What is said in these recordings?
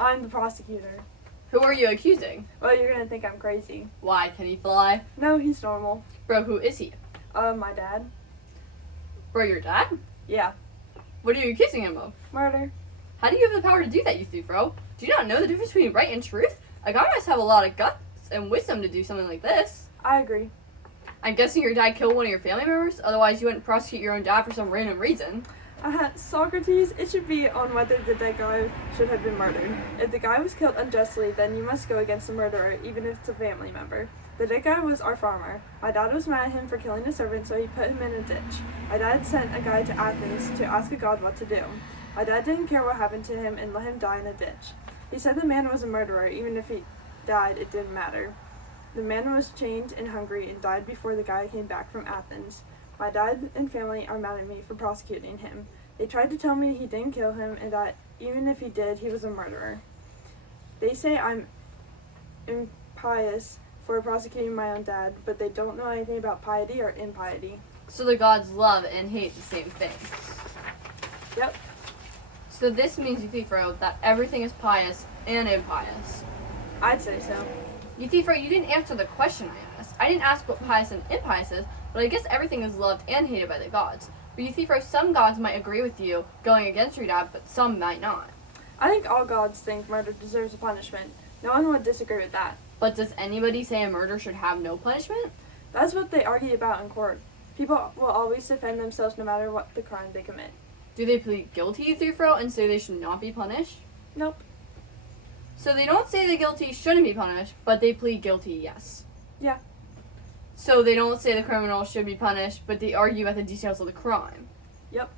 I'm the prosecutor. Who are you accusing? Well, you're gonna think I'm crazy. Why, can he fly? No, he's normal. Bro, who is he? My dad. Bro, your dad? Yeah. What are you accusing him of? Murder. How do you have the power to do that, Euthyphro? Do you not know the difference between right and truth? A guy must have a lot of guts and wisdom to do something like this. I agree. I'm guessing your dad killed one of your family members? Otherwise, you wouldn't prosecute your own dad for some random reason. Socrates, it should be on whether the dead guy should have been murdered. If the guy was killed unjustly, then you must go against the murderer, even if it's a family member. The dead guy was our farmer. My dad was mad at him for killing a servant, so he put him in a ditch. My dad sent a guy to Athens to ask a god what to do. My dad didn't care what happened to him and let him die in a ditch. He said the man was a murderer, even if he died, it didn't matter. The man was chained and hungry and died before the guy came back from Athens. My dad and family are mad at me for prosecuting him. They tried to tell me he didn't kill him and that even if he did, he was a murderer. They say I'm impious for prosecuting my own dad, but they don't know anything about piety or impiety. So the gods love and hate the same thing. Yep. So this means, Euthyphro, that everything is pious and impious. I'd say so. Euthyphro, you didn't answer the question I asked. I didn't ask what pious and impious is, but I guess everything is loved and hated by the gods. But Euthyphro, some gods might agree with you going against your dad, but some might not. I think all gods think murder deserves a punishment. No one would disagree with that. But does anybody say a murder should have no punishment? That's what they argue about in court. People will always defend themselves no matter what the crime they commit. Do they plead guilty, Euthyphro, and say they should not be punished? Nope. So they don't say the guilty shouldn't be punished, but they plead guilty, yes. Yeah. So they don't say the criminal should be punished, but they argue about the details of the crime. Yep.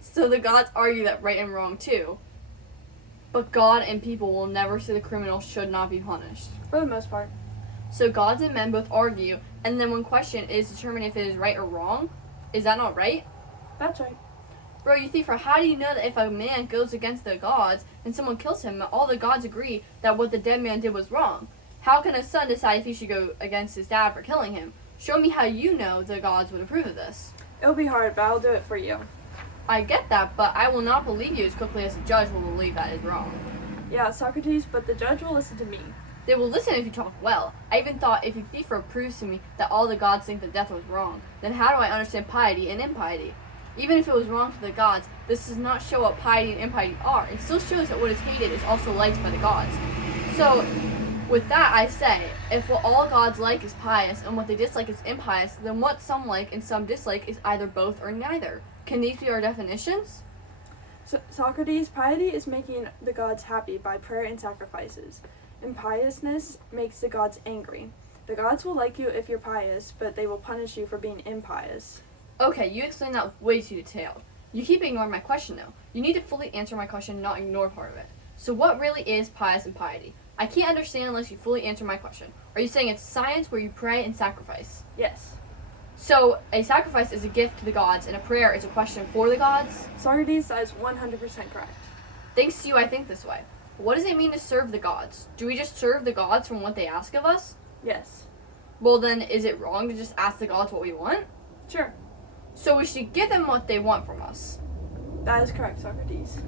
So the gods argue that right and wrong too. But God and people will never say the criminal should not be punished. For the most part. So gods and men both argue, and then when questioned, it is determined if it is right or wrong. Is that not right? That's right. Bro, Euthyphro, how do you know that if a man goes against the gods and someone kills him, all the gods agree that what the dead man did was wrong? How can a son decide if he should go against his dad for killing him? Show me how you know the gods would approve of this. It'll be hard, but I'll do it for you. I get that, but I will not believe you as quickly as a judge will believe that is wrong. Yeah, Socrates, but the judge will listen to me. They will listen if you talk well. I even thought if Euthyphro proves to me that all the gods think that death was wrong, then how do I understand piety and impiety? Even if it was wrong to the gods, this does not show what piety and impiety are. It still shows that what is hated is also liked by the gods. So, with that I say, if what all gods like is pious and what they dislike is impious, then what some like and some dislike is either both or neither. Can these be our definitions? Socrates, piety is making the gods happy by prayer and sacrifices. Impiousness makes the gods angry. The gods will like you if you're pious, but they will punish you for being impious. Okay, you explained that way too detailed. You keep ignoring my question though. You need to fully answer my question, not ignore part of it. So what really is pious and piety? I can't understand unless you fully answer my question. Are you saying it's science where you pray and sacrifice? Yes. So a sacrifice is a gift to the gods and a prayer is a question for the gods? Socrates, that is 100% correct. Thanks to you, I think this way. What does it mean to serve the gods? Do we just serve the gods from what they ask of us? Yes. Well then, is it wrong to just ask the gods what we want? Sure. So we should give them what they want from us. That is correct, Socrates.